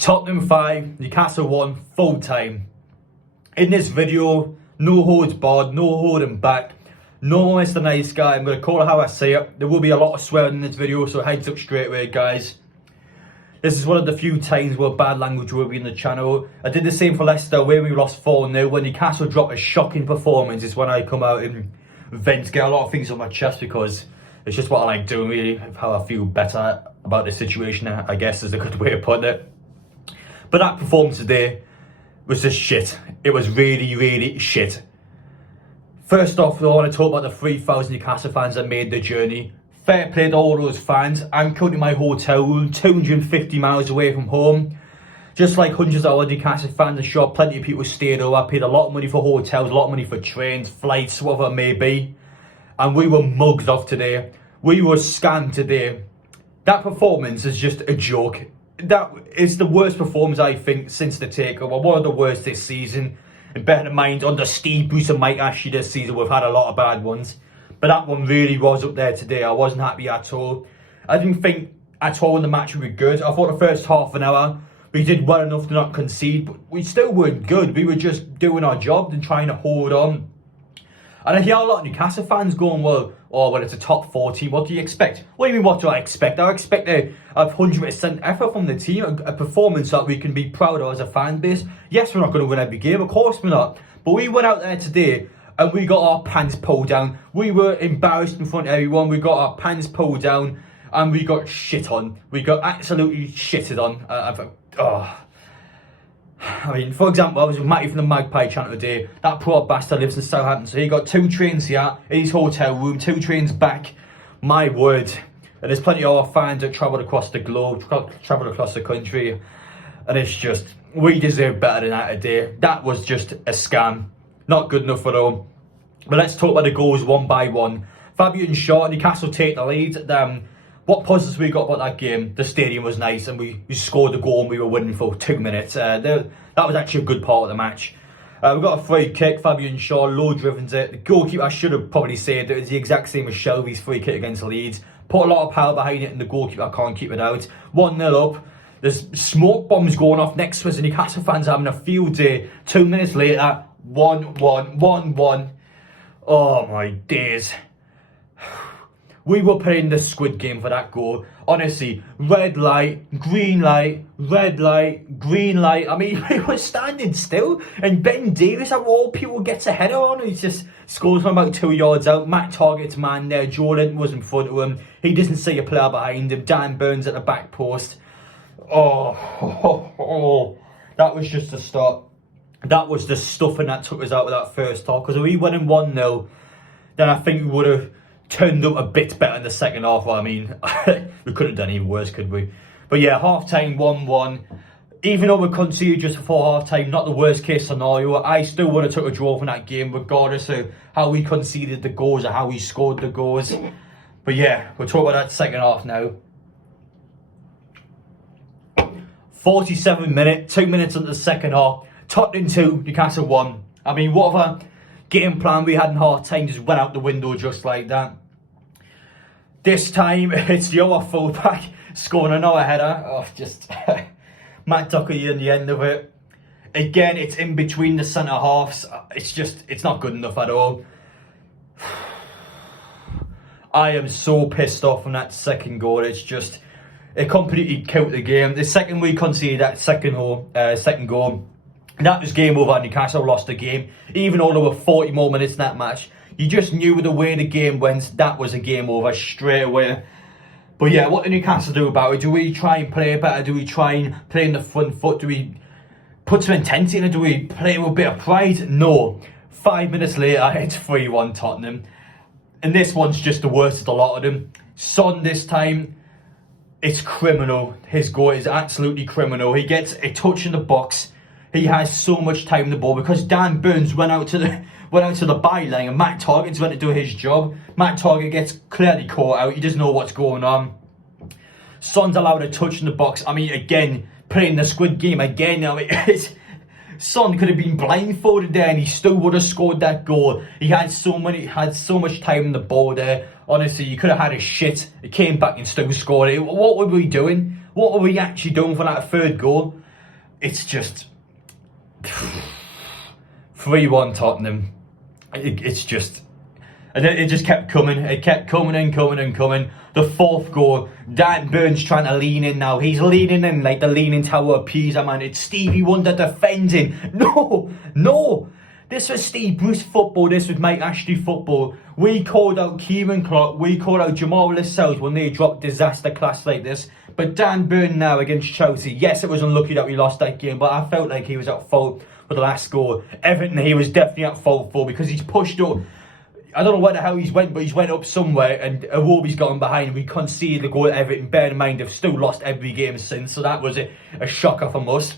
Tottenham 5, Newcastle 1, full time. In this video, no holds barred, no holding back, no Mr. Nice Guy. I'm going to call it how I say it. There will be a lot of swearing in this video, so heads up straight away, guys. This is one of the few times where bad language will be in the channel. I did the same for Leicester, where we lost 4-0. When Newcastle dropped a shocking performance, is when I come out and vent, get a lot of things on my chest, because it's just what I like doing, really, how I feel better about the situation, I guess is a good way of putting it. But that performance today was just shit. It was really, really shit. First off, though, I want to talk about the 3,000 Newcastle fans that made the journey. Fair play to all those fans. I'm currently in my hotel room, 250 miles away from home. Just like hundreds of other Newcastle fans, I'm sure plenty of people stayed over. I paid a lot of money for hotels, a lot of money for trains, flights, whatever it may be. And we were mugged off today. We were scammed today. That performance is just a joke. That is the worst performance, I think, since the takeover. One of the worst this season. And bear in mind, under Steve Bruce and Mike Ashley this season, we've had a lot of bad ones. But that one really was up there today. I wasn't happy at all. I didn't think at all in the match we were good. I thought the first half an hour we did well enough to not concede, but we still weren't good. We were just doing our job and trying to hold on. And I hear a lot of Newcastle fans going, well, it's a top 4 team. What do you expect? What do you mean, what do I expect? I expect a 100% effort from the team, a performance that we can be proud of as a fan base. Yes, we're not going to win every game, of course we're not. But we went out there today and we got our pants pulled down. We were embarrassed in front of everyone. We got our pants pulled down and we got shit on. We got absolutely shitted on. I mean, for example, I was with Matty from the Magpie channel today. That poor bastard lives in Southampton, so he got 2 trains here in his hotel room, 2 trains back. My word. And there's plenty of our fans that travelled across the globe, travelled across the country. And it's just, we deserve better than that today. That was just a scam. Not good enough at all. But let's talk about the goals one by one. Fabian Shaw, Newcastle take the lead. What positives we got about that game? The stadium was nice and we scored the goal and we were winning for 2 minutes. That was actually a good part of the match. We got a free kick, Fabian Shaw, low drivens it. The goalkeeper, I should have probably said, it was the exact same as Shelby's free kick against Leeds. Put a lot of power behind it and the goalkeeper can't keep it out. 1-0 up. There's smoke bombs going off next to us and Newcastle fans having a field day. 2 minutes later, 1-1, 1-1. Oh my days. We were playing the Squid Game for that goal. Honestly, red light, green light, red light, green light. I mean, we were standing still. And Ben Davies, of all people, gets a header on. He just scores from about 2 yards out. Matt targets man there. Joe Linton was in front of him. He doesn't see a player behind him. Dan Burns at the back post. That was just the start. That was the stuffing that took us out of that first half. Because if we went in 1-0, then I think we would have turned up a bit better in the second half. I mean, we couldn't have done any worse, could we? But yeah, half-time 1-1. Even though we conceded just before half-time, not the worst case scenario, I still would have took a draw from that game, regardless of how we conceded the goals or how we scored the goals. But yeah, we'll talk about that second half now. 47 minutes, 2 minutes into the second half. Tottenham 2, Newcastle 1. I mean, what of a game plan we had in half-time just went out the window just like that. This time, it's the other fullback scoring another header. Matt Doherty in the end of it. Again, it's in between the centre halves. It's not good enough at all. I am so pissed off on that second goal. It completely killed the game. The second we conceded that second goal, that was game over. Newcastle lost the game. Even though there were 40 more minutes in that match, you just knew with the way the game went, that was a game over straight away. But yeah, what do Newcastle do about it? Do we try and play better? Do we try and play in the front foot? Do we put some intensity in it? Do we play with a bit of pride? No. 5 minutes later, it's 3-1 Tottenham. And this one's just the worst of the lot of them. Son this time, it's criminal. His goal is absolutely criminal. He gets a touch in the box. He has so much time in the ball because Dan Burns went out to the byline and Matt Target's went to do his job. Matt Target gets clearly caught out. He doesn't know what's going on. Son's allowed a touch in the box. I mean, again, playing the Squid Game again. I mean, Son could have been blindfolded there and he still would have scored that goal. He had so much time in the ball there. Honestly, you could have had a shit. It came back and still scored it. What were we doing? What were we actually doing for that third goal? it's just 3-1 Tottenham. It's just, and it just kept coming. It kept coming and coming and coming. The fourth goal, Dan Burns trying to lean in now. He's leaning in like the Leaning Tower of Pisa, man. It's Stevie Wonder defending. No. This was Steve Bruce football. This was Mike Ashley football. We called out Kieran Clark. We called out Jamal Lascelles when they dropped disaster class like this. But Dan Burn now against Chelsea. Yes, it was unlucky that we lost that game, but I felt like he was at fault for the last goal. Everton, he was definitely at fault for, because he's pushed up. I don't know where the hell he's went, but he's went up somewhere, and Iwobi's gotten behind. We conceded the goal at Everton. Bear in mind, they've still lost every game since, so that was a shocker from us.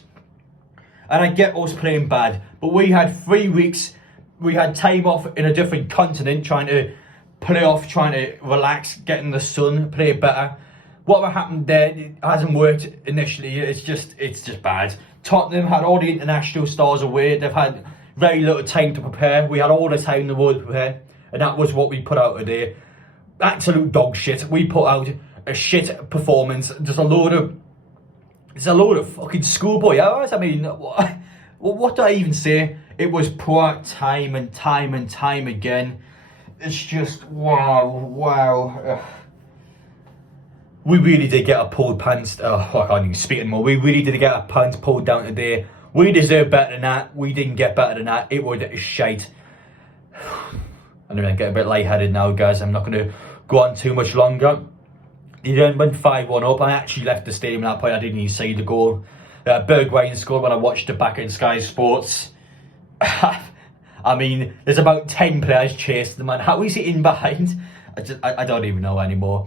And I get us playing bad, but we had 3 weeks. We had time off in a different continent, trying to play off, trying to relax, get in the sun, play better. What happened there, it hasn't worked initially. It's just bad. Tottenham had all the international stars away. They've had very little time to prepare. We had all the time in the world to prepare, and that was what we put out today. Absolute dog shit. We put out a shit performance. Just a load of fucking schoolboy hours. I mean, what do I even say? It was poor time and time again. It's just wow. We really did get our pulled pants. I can't even speak anymore. We really did get our pants pulled down today. We deserve better than that. We didn't get better than that. It was shite. I'm gonna get a bit lightheaded now, guys. I'm not gonna go on too much longer. He then went 5-1 up. I actually left the stadium at that point. I didn't even see the goal. Bergwijn scored when I watched it back in Sky Sports. I mean, there's about 10 players chasing the man. How is he in behind? I don't even know anymore.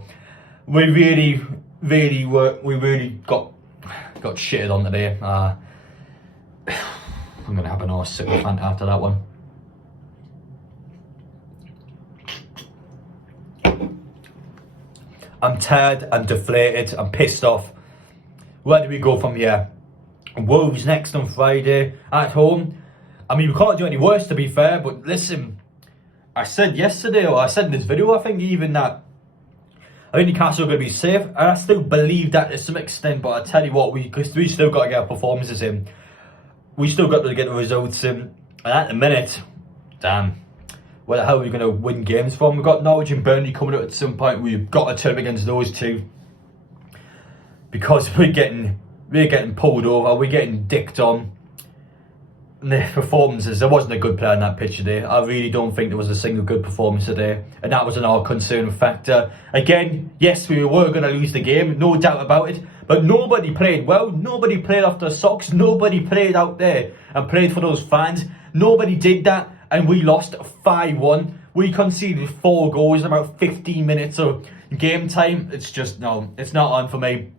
We really got shitted on today. I'm gonna have a nice sip of Fanta after that one. I'm tired, I'm deflated, I'm pissed off. Where do we go from here? Wolves next on Friday at home. I mean, we can't do any worse, to be fair, but listen, I said yesterday, or I said in this video, I think even that I think Newcastle are going to be safe, and I still believe that to some extent, but I tell you what, we still got to get our performances in. We still got to get the results in, and at the minute, damn, where the hell are we going to win games from? We've got Norwich and Burnley coming up at some point. We've got to turn against those two, because we're getting pulled over, we're getting dicked on. The performances, there wasn't a good player in that pitch today. I really don't think there was a single good performance today, and that was our concern factor. Again, yes, we were going to lose the game, no doubt about it, but nobody played well. Nobody played off their socks. Nobody played out there and played for those fans. Nobody did that, and we lost 5-1. We conceded 4 goals in about 15 minutes of game time. It's just, no, it's not on for me.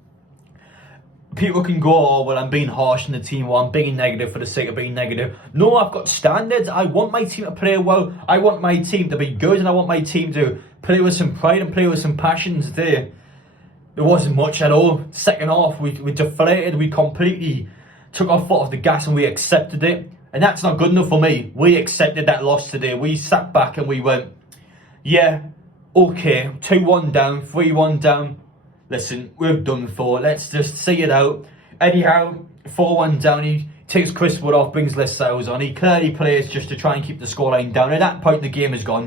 People can go, oh, well, I'm being harsh on the team, or I'm being negative for the sake of being negative. No, I've got standards. I want my team to play well. I want my team to be good, and I want my team to play with some pride and play with some passions there. There wasn't much at all. Second half, we deflated. We completely took our foot off the gas, and we accepted it. And that's not good enough for me. We accepted that loss today. We sat back and we went, yeah, okay, 2-1 down, 3-1 down. Listen, we're done for. Let's just see it out. Anyhow, 4-1 down. He takes Chris Wood off, brings Lascelles on. He clearly plays just to try and keep the scoreline down. At that point, the game is gone.